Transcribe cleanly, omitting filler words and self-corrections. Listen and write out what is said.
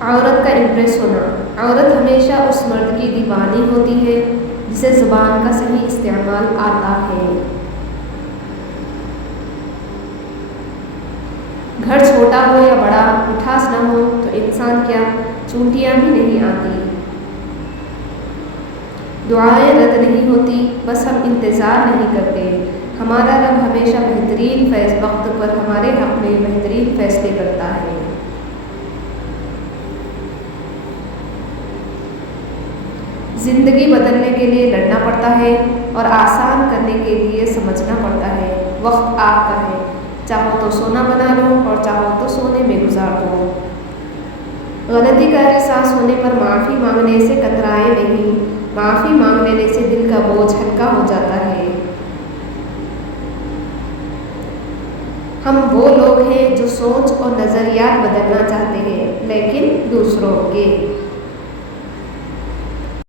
عورت کا امپریس ہونا۔ عورت ہمیشہ اس مرد کی دیوانی ہوتی ہے جسے زبان کا صحیح استعمال آتا ہے۔ گھر چھوٹا ہو یا بڑا، مٹھاس نہ ہو تو انسان کیا چونٹیاں بھی نہیں آتی۔ دعائیں رد نہیں ہوتی، بس ہم انتظار نہیں کرتے۔ ہمارا رب ہمیشہ بہترین وقت پر ہمارے حق میں بہترین فیصلے کرتا ہے۔ زندگی بدلنے کے لیے لڑنا پڑتا ہے اور آسان کرنے کے لیے سمجھنا پڑتا ہے۔ وقت آپ کا ہے، چاہو تو سونا بنا لو اور چاہو تو سونے میں گزار دو۔ غلطی کا احساس ہونے پر معافی مانگنے سے کترائے نہیں، معافی مانگ لینے سے دل کا بوجھ ہلکا ہو جاتا ہے۔ ہم وہ لوگ ہیں جو سوچ اور نظریات بدلنا چاہتے ہیں، لیکن دوسروں کے